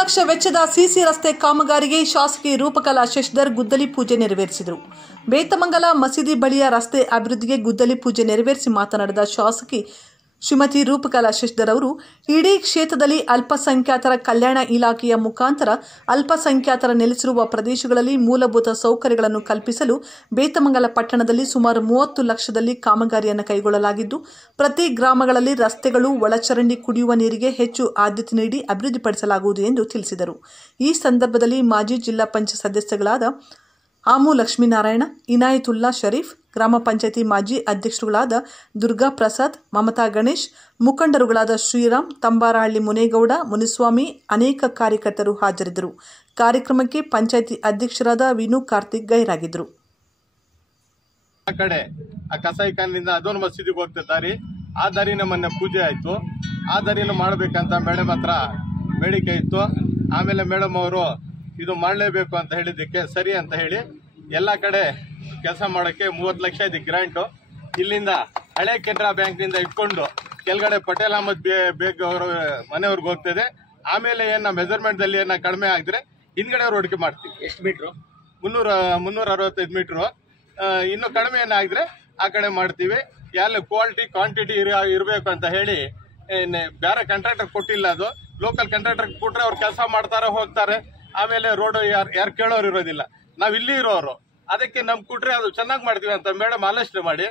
ಲಕ್ಷ ವೆಚ್ಚದ ಸಿಸಿ ರಸ್ತೆ ಕಾಮಗಾರಿಗೆ ಶಾಸಕಿ ರೂಪಕಲಾ ಶಶಿಧರ್ ಗುದ್ದಲಿ ಪೂಜೆ ನೆರವೇರಿಸಿದರು. ಬೇತಮಂಗಲ ಮಸೀದಿ ಬಳಿಯ ರಸ್ತೆ ಅಭಿವೃದ್ಧಿಗೆ ಗುದ್ದಲಿ ಪೂಜೆ ನೆರವೇರಿಸಿ ಮಾತನಾಡಿದ ಶಾಸಕಿ ಶ್ರೀಮತಿ ರೂಪಕಲಾ ಶಶಿಧರ್ ಅವರು ಇಡೀ ಕ್ಷೇತ್ರದಲ್ಲಿ ಅಲ್ಪಸಂಖ್ಯಾತರ ಕಲ್ಯಾಣ ಇಲಾಖೆಯ ಮುಖಾಂತರ ಅಲ್ಪಸಂಖ್ಯಾತರ ನೆಲೆಸಿರುವ ಪ್ರದೇಶಗಳಲ್ಲಿ ಮೂಲಭೂತ ಸೌಕರ್ಯಗಳನ್ನು ಕಲ್ಪಿಸಲು ಬೇತಮಂಗಲ ಪಟ್ಟಣದಲ್ಲಿ ಸುಮಾರು 30 ಲಕ್ಷದಲ್ಲಿ ಕಾಮಗಾರಿಯನ್ನು ಕೈಗೊಳ್ಳಲಾಗಿದ್ದು, ಪ್ರತಿ ಗ್ರಾಮಗಳಲ್ಲಿ ರಸ್ತೆಗಳು, ಒಳಚರಂಡಿ, ಕುಡಿಯುವ ನೀರಿಗೆ ಹೆಚ್ಚು ಆದ್ಯತೆ ನೀಡಿ ಅಭಿವೃದ್ಧಿಪಡಿಸಲಾಗುವುದು ಎಂದು ತಿಳಿಸಿದರು. ಈ ಸಂದರ್ಭದಲ್ಲಿ ಮಾಜಿ ಜಿಲ್ಲಾ ಪಂಚಾಯತ್ ಸದಸ್ಯಗಳಾದ ಆಮು ಲಕ್ಷ್ಮೀನಾರಾಯಣ, ಇನಾಯತುಲ್ಲಾ ಶರೀಫ್, ಗ್ರಾಮ ಪಂಚಾಯಿತಿ ಮಾಜಿ ಅಧ್ಯಕ್ಷರುಗಳಾದ ದುರ್ಗಾ ಪ್ರಸಾದ್, ಮಮತಾ ಗಣೇಶ್, ಮುಖಂಡರುಗಳಾದ ಶ್ರೀರಾಮ್, ತಂಬಾರಹಳ್ಳಿ ಮುನೇಗೌಡ, ಮುನಿಸ್ವಾಮಿ, ಅನೇಕ ಕಾರ್ಯಕರ್ತರು ಹಾಜರಿದ್ದರು. ಕಾರ್ಯಕ್ರಮಕ್ಕೆ ಪಂಚಾಯಿತಿ ಅಧ್ಯಕ್ಷರಾದ ವಿನು ಕಾರ್ತಿಕ್ ಗೈರಾಗಿದ್ದರು. ಆ ಕಡೆ ಆ ಕಸಾಯಿಖಾನಿಂದ ಅದೊಂದು ಮಸೀದಿಗೆ ಹೋಗ್ತಾ ದಾರಿ, ಆ ದಾರಿನ ಮೊನ್ನೆ ಪೂಜೆ ಆಯ್ತು. ಆ ದಾರಿನ ಮಾಡಬೇಕಂತ ಮೇಡಮ್ ಹತ್ರ ಬೇಡಿಕೆ ಇತ್ತು. ಆಮೇಲೆ ಮೇಡಮ್ ಅವರು ಇದು ಮಾಡಲೇಬೇಕು ಅಂತ ಹೇಳಿದ್ದಕ್ಕೆ ಸರಿ ಅಂತ ಹೇಳಿ ಎಲ್ಲ ಕಡೆ ಕೆಲಸ ಮಾಡೋಕ್ಕೆ 30 ಲಕ್ಷ ಇದೆ ಗ್ರಾಂಟು. ಇಲ್ಲಿಂದ ಹಳೆ ಕೆನರಾ ಬ್ಯಾಂಕ್ನಿಂದ ಇಟ್ಕೊಂಡು ಕೆಳಗಡೆ ಪಟೇಲ್ ಅಹಮದ್ ಬೇಗ್ ಅವರ ಮನೆಯವ್ರಿಗೆ ಹೋಗ್ತದೆ. ಆಮೇಲೆ ಏನ ಮೆಜರ್ಮೆಂಟ್ದಲ್ಲಿ ಏನ ಕಡಿಮೆ ಆಗಿದ್ರೆ ಹಿಂದ್ಗಡೆ ರೋಡ್ಗೆ ಮಾಡ್ತೀವಿ. ಎಷ್ಟು ಮೀಟ್ರು? 365 ಮೀಟ್ರು. ಇನ್ನು ಕಡಿಮೆ ಏನಾಗಿದ್ರೆ ಆ ಕಡೆ ಮಾಡ್ತೀವಿ. ಎಲ್ಲ ಕ್ವಾಲಿಟಿ ಕ್ವಾಂಟಿಟಿ ಇರಬೇಕು ಅಂತ ಹೇಳಿ ಬೇರೆ ಕಾಂಟ್ರಾಕ್ಟರ್ ಕೊಟ್ಟಿಲ್ಲ. ಅದು ಲೋಕಲ್ ಕಾಂಟ್ರಾಕ್ಟರ್ ಕೊಟ್ರೆ ಅವ್ರು ಕೆಲಸ ಮಾಡ್ತಾರೆ, ಹೋಗ್ತಾರೆ. ಆಮೇಲೆ ರೋಡ್ ಯಾರು ಕೇಳೋರು ಇರೋದಿಲ್ಲ. ನಾವ್ ಇಲ್ಲಿ ಇರೋರು, ಅದಕ್ಕೆ ನಮ್ ಕೊಟ್ರೆ ಅದು ಚೆನ್ನಾಗಿ ಮಾಡ್ತೀವಿ ಅಂತ ಮೇಡಮ್ ಆಲೋಚನೆ ಮಾಡಿ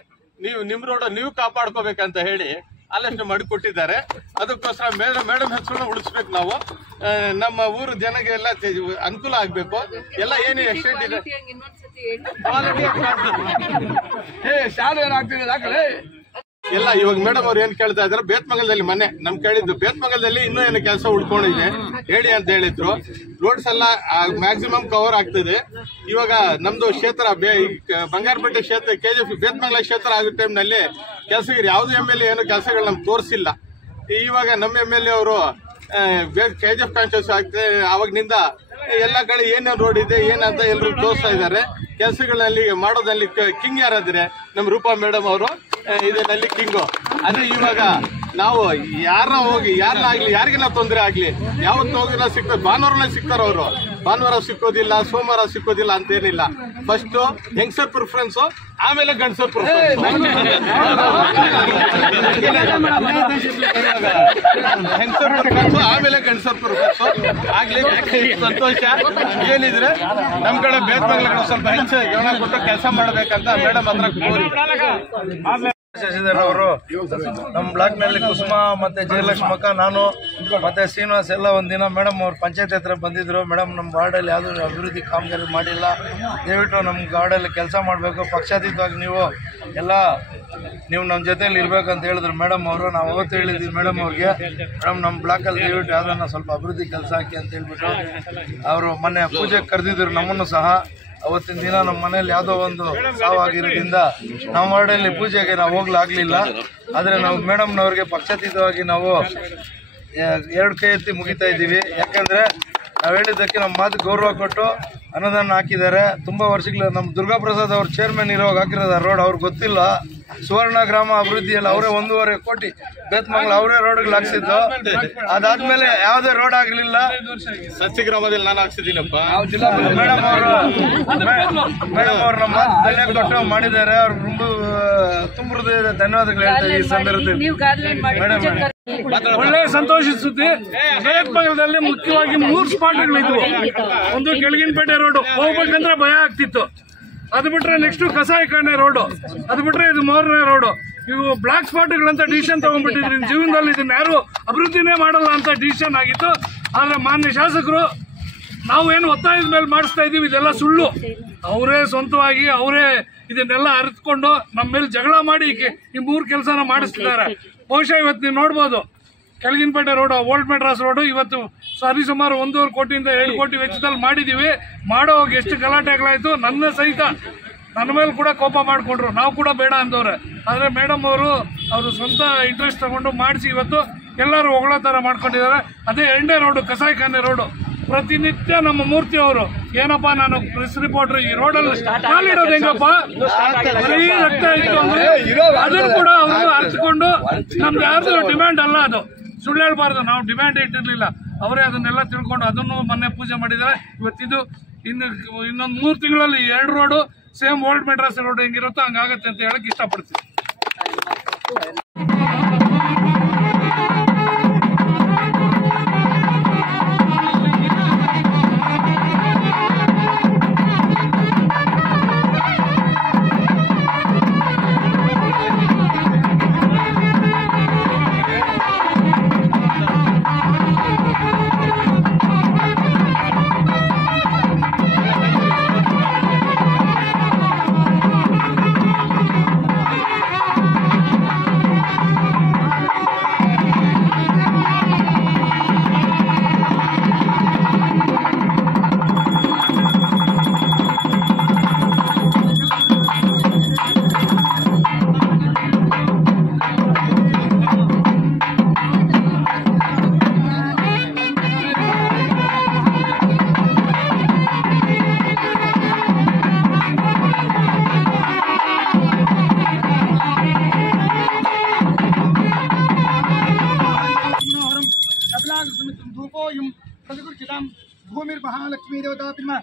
ನಿಮ್ ರೋಡ್ ನೀವು ಕಾಪಾಡ್ಕೋಬೇಕಂತ ಹೇಳಿ ಆಲೋಚನೆ ಮಾಡಿ ಕೊಟ್ಟಿದ್ದಾರೆ. ಅದಕ್ಕೋಸ್ಕರ ಮೇಡಮ್ ಹೆಸರನ್ನ ಉಳಿಸ್ಬೇಕು. ನಾವು ನಮ್ಮ ಊರು ಜನಗೆಲ್ಲ ಅನುಕೂಲ ಆಗ್ಬೇಕು. ಎಲ್ಲ ಏನು ಎಕ್ಸ್ಟೆಂಟ್ ಇದೆ ಎಲ್ಲ. ಇವಾಗ ಮೇಡಮ್ ಅವ್ರು ಏನ್ ಕೇಳ್ತಾ ಇದಾರೆ, ಬೇತಮಂಗಲದಲ್ಲಿ ಮನೆ ನಮ್ ಕೇಳಿದ್ದು, ಬೇತಮಂಗಲದಲ್ಲಿ ಇನ್ನೂ ಏನು ಕೆಲಸ ಉಳ್ಕೊಂಡಿದೆ ಹೇಳಿ ಅಂತ ಹೇಳಿದ್ರು. ರೋಡ್ಸ್ ಎಲ್ಲ ಮ್ಯಾಕ್ಸಿಮಮ್ ಕವರ್ ಆಗ್ತದೆ. ಇವಾಗ ನಮ್ದು ಕ್ಷೇತ್ರ ಬಂಗಾರಪೇಟೆ ಕ್ಷೇತ್ರ, KGF ಬೇತಮಂಗಲ ಕ್ಷೇತ್ರ ಆಗೋ ಟೈಮ್ನಲ್ಲಿ ಕೆಲಸಗಿರಿ ಯಾವ್ದು MLA ಏನು ಕೆಲಸಗಳು ನಮ್ಗೆ ತೋರಿಸಿಲ್ಲ. ಇವಾಗ ನಮ್ಮ MLA ಅವರು KGF ಕಾನ್ಸ್ಟಿಟ್ಯೂನ್ಸಿ ಆಗ್ತದೆ, ಅವಾಗಿನಿಂದ ಎಲ್ಲ ಕಡೆ ಏನೇನು ರೋಡ್ ಇದೆ ಏನಂತ ಎಲ್ಲರೂ ತೋರಿಸ್ತಾ ಇದ್ದಾರೆ. ಕೆಲಸಗಳಲ್ಲಿ ಮಾಡೋದಲ್ಲಿ ಕಿಂಗ್ ಯಾರಾದ್ರೆ ನಮ್ಮ ರೂಪಾ ಮೇಡಮ್ ಅವರು ಇದರಲ್ಲಿ ಕಿಂಗು. ಅದೇ ಇವಾಗ ನಾವು ಯಾರನ್ನ ಹೋಗಿ ಯಾರನ್ನಾಗ್ಲಿ ಯಾರಿಗೆಲ್ಲ ತೊಂದರೆ ಆಗ್ಲಿ ಯಾವತ್ತು ಹೋಗಿಲ್ಲ ಸಿಗ್ತದೆ. ಭಾನುವಾರನೇ ಸಿಗ್ತಾರ ಅವರು, ಭಾನುವಾರ ಸಿಕ್ಕೋದಿಲ್ಲ, ಸೋಮವಾರ ಸಿಕ್ಕೋದಿಲ್ಲ ಅಂತೇನಿಲ್ಲ. ಫಸ್ಟ್ ಹೆಂಗಸರ್ ಪ್ರಿಫರೆನ್ಸ್, ಆಮೇಲೆ ಗಂಡಸರ್ ಪ್ರಿಫರೆನ್ಸ್. ಹೆಂಗಸರ್ ಪ್ರಿಫರೆನ್ಸ್ ಆಮೇಲೆ ಗಂಡಸರ್ ಪ್ರಿಫರೆನ್ಸ್ ಆಗ್ಲಿ. ಸಂತೋಷ. ಏನಿದ್ರೆ ನಮ್ ಕಡೆ ಬೇತಮಂಗಲ ಕಡೆ ಸ್ವಲ್ಪ ಹೆಚ್ಚು ಗಮನ ಕೊಟ್ಟು ಕೆಲಸ ಮಾಡ್ಬೇಕಂತ ಮೇಡಮ್ ಹತ್ರ ಕೋರಿ ಶಶಿಧರ್ ಅವರು ನಮ್ಮ ಬ್ಲಾಕ್ ನಲ್ಲಿ ಕುಸುಮ ಮತ್ತೆ ಜಯಲಕ್ಷ್ಮಕ್ಕ, ನಾನು ಮತ್ತೆ ಶ್ರೀನಿವಾಸ್ ಎಲ್ಲ ಒಂದಿನ ಮೇಡಮ್ ಅವ್ರು ಪಂಚಾಯತ್ ಹತ್ರ ಬಂದಿದ್ರು. ಮೇಡಮ್ ನಮ್ಮ ವಾರ್ಡಲ್ಲಿ ಯಾವ್ದು ಅಭಿವೃದ್ಧಿ ಕಾಮಗಾರಿ ಮಾಡಿಲ್ಲ, ದಯವಿಟ್ಟು ನಮ್ಮ ವಾರ್ಡಲ್ಲಿ ಕೆಲಸ ಮಾಡಬೇಕು, ಪಕ್ಷಾತೀತವಾಗಿ ನೀವು ನಮ್ಮ ಜೊತೆಯಲ್ಲಿ ಇರ್ಬೇಕಂತ ಹೇಳಿದ್ರು ಮೇಡಮ್ ಅವರು. ನಾವು ಅವತ್ತು ಹೇಳಿದ್ವಿ ಮೇಡಮ್ ಅವ್ರಿಗೆ, ಮೇಡಮ್ ನಮ್ಮ ಬ್ಲಾಕಲ್ಲಿ ದಯವಿಟ್ಟು ಯಾವ್ದನ್ನ ಸ್ವಲ್ಪ ಅಭಿವೃದ್ಧಿ ಕೆಲಸ ಹಾಕಿ ಅಂತ ಹೇಳ್ಬಿಟ್ಟು ಅವರು ಮೊನ್ನೆ ಪೂಜೆಗೆ ಕರೆದಿದ್ರು ನಮ್ಮನ್ನು ಸಹ. ಅವತ್ತಿನ ದಿನ ನಮ್ಮ ಮನೇಲಿ ಯಾವುದೋ ಒಂದು ಸಾವಾಗಿರೋದ್ರಿಂದ ನಮ್ಮ ವಾರ್ಡಲ್ಲಿ ಪೂಜೆಗೆ ನಾವು ಹೋಗ್ಲಾಗ್ಲಿಲ್ಲ. ಆದರೆ ನಾವು ಮೇಡಮ್ನವ್ರಿಗೆ ಪಕ್ಷಾತೀತವಾಗಿ ನಾವು 2 ಕೈ ಎತ್ತಿ ಮುಗಿತಾ ಇದ್ದೀವಿ. ಯಾಕಂದರೆ ನಾವು ಹೇಳಿದ್ದಕ್ಕೆ ನಮ್ಮ ಮಾತು ಗೌರವ ಕೊಟ್ಟು ಅನುದಾನ ಹಾಕಿದ್ದಾರೆ. ತುಂಬ ವರ್ಷಗಳ ನಮ್ಮ ದುರ್ಗಾ ಪ್ರಸಾದ್ ಅವ್ರು ಚೇರ್ಮನ್ ಇರೋವಾಗ ಹಾಕಿರೋದು ರೋಡ್ ಅವ್ರಿಗೆ ಗೊತ್ತಿಲ್ಲ. ಸುವರ್ಣ ಗ್ರಾಮ ಅಭಿವೃದ್ಧಿಯಲ್ಲಿ ಅವರೇ 1.5 ಕೋಟಿ ಬೇತಮಂಗಲ ಅವರೇ ರೋಡ್ಗಳು ಹಾಕ್ಸಿದ್ದು. ಅದಾದ್ಮೇಲೆ ಯಾವುದೇ ರೋಡ್ ಆಗಲಿಲ್ಲ. ಸತ್ಯ ಗ್ರಾಮದಲ್ಲಿ ನಾನು ಹಾಕ್ಸಿದ್ದೀನಪ್ಪ. ಮೇಡಮ್ ಅವರು ನಮ್ಮ ಬೆಲೆ ಕೊಟ್ಟು ಮಾಡಿದ್ದಾರೆ. ಅವ್ರಿಗೆ ತುಂಬ ಹೃದಯದ ಧನ್ಯವಾದಗಳು ಹೇಳ್ತಾರೆ ಈ ಸಂದರ್ಭದಲ್ಲಿ. ಒಳ್ಳೆ ಸಂತೋಷ ಸುದ್ದಿ. ಬೇತಮಂಗಲದಲ್ಲಿ ಮುಖ್ಯವಾಗಿ 3 ಸ್ಪಾಟ್ಗಳಿದ್ವು. ಒಂದು ಕೆಳಗಿನಪೇಟೆ ರೋಡ್ ಹೋಗ್ಬೇಕಂದ್ರೆ ಭಯ ಆಗ್ತಿತ್ತು. ಅದು ಬಿಟ್ರೆ ನೆಕ್ಸ್ಟ್ ಕಸಾಯಿಖಾನೆ ರೋಡ್, ಅದು ಬಿಟ್ರೆ ಇದು 3ನೇ ರೋಡ್. ಇವು ಬ್ಲಾಕ್ ಸ್ಪಾಟ್ಗಳಂತ ಡಿಸಿಷನ್ ತಗೊಂಡ್ಬಿಟ್ಟಿದ್ರಿ. ಜೀವನದಲ್ಲಿ ಇದನ್ನ ಯಾರು ಅಭಿವೃದ್ಧಿನೇ ಮಾಡಲ್ಲ ಅಂತ ಡಿಸಿಷನ್ ಆಗಿತ್ತು. ಆದ್ರೆ ಮಾನ್ಯ ಶಾಸಕರು ನಾವೇನು ಒತ್ತಾಯದ ಮೇಲೆ ಮಾಡಿಸ್ತಾ ಇದೀವಿ ಇದೆಲ್ಲ ಸುಳ್ಳು. ಅವರೇ ಸ್ವಂತವಾಗಿ ಅವರೇ ಇದನ್ನೆಲ್ಲ ಅರಿತುಕೊಂಡು ನಮ್ಮ ಮೇಲೆ ಜಗಳ ಮಾಡಿ ಈ 3 ಕೆಲಸನ ಮಾಡಿಸ್ತಿದ್ದಾರೆ. ಬಹುಶಃ ಇವತ್ತು ನೀವು ನೋಡ್ಬೋದು, ಕೆಳಗಿನಪೇಟೆ ರೋಡ್, ಓಲ್ಡ್ ಮೆಡ್ರಾಸ್ ರೋಡ್ ಇವತ್ತು ಸುಮಾರು 1.5 ಕೋಟಿಯಿಂದ 2 ಕೋಟಿ ವೆಚ್ಚದಲ್ಲಿ ಮಾಡಿದೀವಿ. ಮಾಡೋವಾಗ ಎಷ್ಟು ಗಲಾಟೆಗಳಾಯ್ತು. ನನ್ನ ಸಹಿತ ನನ್ನ ಮೇಲೆ ಕೂಡ ಕೋಪ ಮಾಡಿಕೊಂಡ್ರು, ನಾವು ಕೂಡ ಬೇಡ ಅಂದವ್ರೆ. ಆದರೆ ಮೇಡಮ್ ಅವರು ಸ್ವಂತ ಇಂಟ್ರೆಸ್ಟ್ ತಗೊಂಡು ಮಾಡಿಸಿ ಇವತ್ತು ಎಲ್ಲರೂ ಹೊಗಳೋ ಥರ ಮಾಡ್ಕೊಂಡಿದ್ದಾರೆ. ಅದೇ 2ನೇ ರೋಡು ಕಸಾಯಿಖಾನೆ ರೋಡು. ಪ್ರತಿನಿತ್ಯ ನಮ್ಮ ಮೂರ್ತಿ ಅವರು ಏನಪ್ಪಾ ನಾನು ಪ್ರೆಸ್ ರಿಪೋರ್ಟರ್ ಈ ರೋಡಲ್ಲಿ ಕಾಲಿಡೋದು ಹೆಂಗಪ್ಪ ಬರೀ ರಕ್ತ ಇತ್ತು ಅಂದ್ರೆ ಅದನ್ನು ಕೂಡ ಅವರು ಅರ್ಥಕೊಂಡು ನಮ್ದು ಯಾರ್ದು ಡಿಮ್ಯಾಂಡ್ ಅಲ್ಲ, ಅದು ಸುಳ್ಳು ಹೇಳ್ಬಾರ್ದು, ನಾವು ಡಿಮ್ಯಾಂಡ್ ಇಟ್ಟಿರ್ಲಿಲ್ಲ. ಅವರೇ ಅದನ್ನೆಲ್ಲ ತಿಳ್ಕೊಂಡು ಅದನ್ನು ಮೊನ್ನೆ ಪೂಜೆ ಮಾಡಿದ್ದಾರೆ. ಇವತ್ತಿದು ಇನ್ನೊಂದು 3 ತಿಂಗಳಲ್ಲಿ 2 road same old Madras road ಹೆಂಗಿರುತ್ತೋ ಹಂಗಾಗತ್ತೆ ಅಂತ ಹೇಳಕ್ ಇಷ್ಟಪಡ್ತೀವಿ. भूमिर्महालक्ष्मी देवता पिमा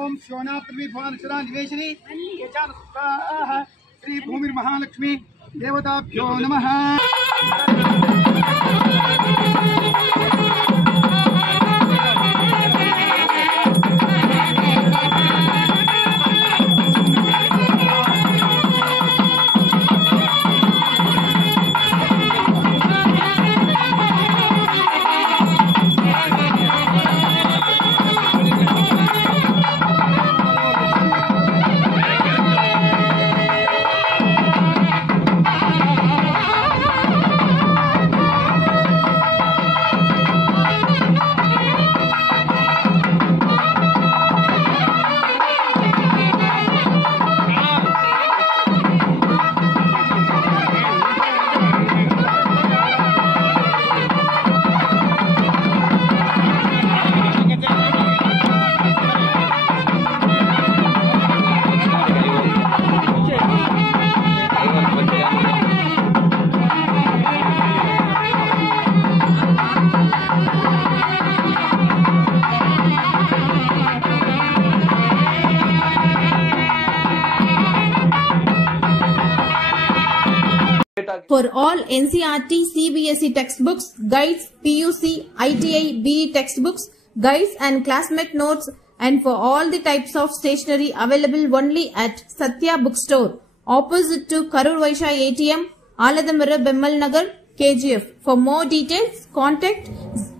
ओम श्योना पृथ्वी भवान सदा निवेशनी श्री भूमिर्महालक्ष्मी देवताभ्यो नमः. For all NCERT, CBSE textbooks, guides, PUC, ITI, BE textbooks, guides and classmate notes, and for all the types of stationery available only at Satya Bookstore, opposite to Karur Vaishya ATM, Aladamara Bemmal Nagar, KGF. For more details, contact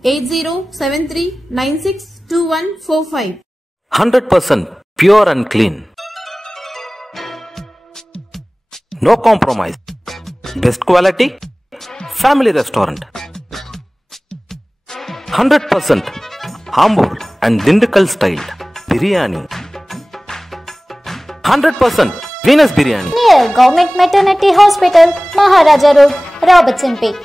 8073962145. 100% pure and clean. No compromise. Best quality, family restaurant. 100% Hambur and Dindukal style biryani. 100% Venus biryani. Near Government Maternity Hospital, Maharaja Road, Robertson Peak.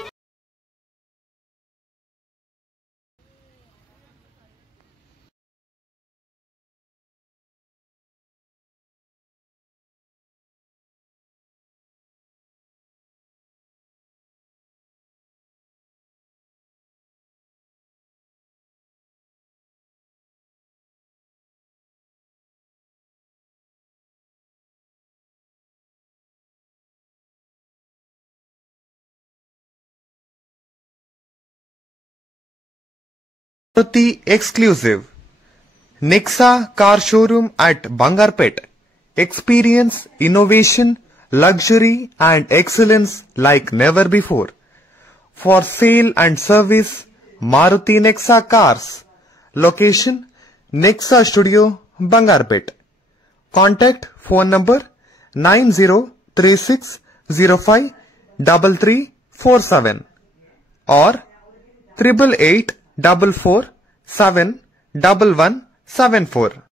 Maruti exclusive Nexa car showroom at Bangarpet. Experience, innovation, luxury and excellence like never before. For sale and service, Maruti Nexa cars. Location, Nexa Studio, Bangarpet. Contact phone number 9036053347 or 8884471174.